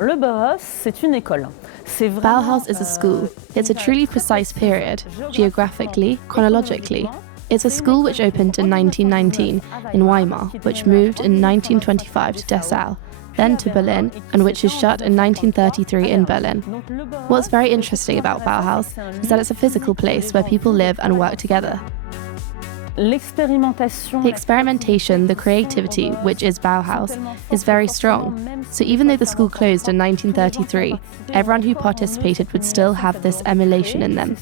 Le Bauhaus, c'est une école. Bauhaus is a school. It's a truly precise period, geographically, chronologically. It's a school which opened in 1919 in Weimar, which moved in 1925 to Dessau, then to Berlin, and which is shut in 1933 in Berlin. What's very interesting about Bauhaus is that it's a physical place where people live and work together. The experimentation, the creativity, which is Bauhaus, is very strong. So even though the school closed in 1933, everyone who participated would still have this emulation in them,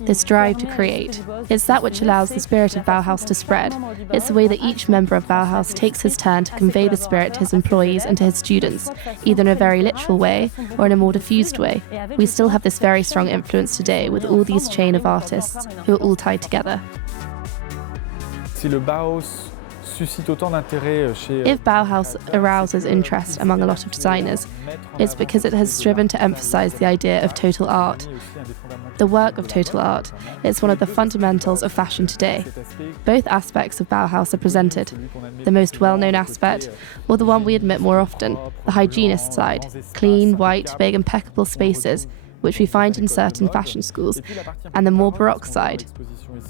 this drive to create. It's that which allows the spirit of Bauhaus to spread. It's the way that each member of Bauhaus takes his turn to convey the spirit to his employees and to his students, either in a very literal way or in a more diffused way. We still have this very strong influence today with all these chain of artists who are all tied together. If Bauhaus arouses interest among a lot of designers, it's because it has striven to emphasize the idea of total art. The work of total art is one of the fundamentals of fashion today. Both aspects of Bauhaus are presented. The most well-known aspect, or the one we admit more often, the hygienist side, clean, white, big, impeccable spaces, which we find in certain fashion schools, and the more Baroque side.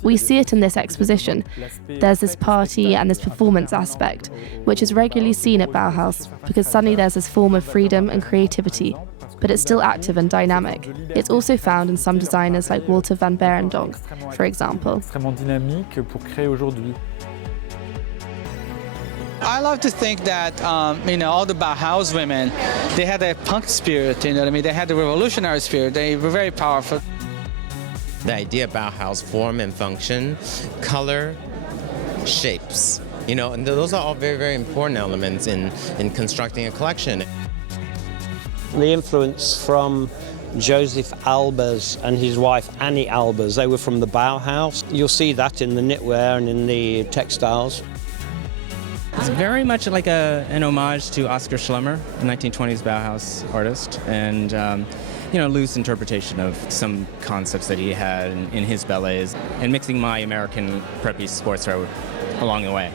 We see it in this exposition. There's this party and this performance aspect, which is regularly seen at Bauhaus, because suddenly there's this form of freedom and creativity, but it's still active and dynamic. It's also found in some designers like Walter van Beirendonck, for example. I love to think that, all the Bauhaus women, they had a punk spirit, you know what I mean? They had the revolutionary spirit. They were very powerful. The idea of Bauhaus, form and function, color, shapes, and those are all very, very important elements in constructing a collection. The influence from Joseph Albers and his wife Annie Albers, they were from the Bauhaus. You'll see that in the knitwear and in the textiles. It's very much like an homage to Oskar Schlemmer, a 1920s Bauhaus artist, and loose interpretation of some concepts that he had in his ballets, and mixing my American preppy sportswear along the way.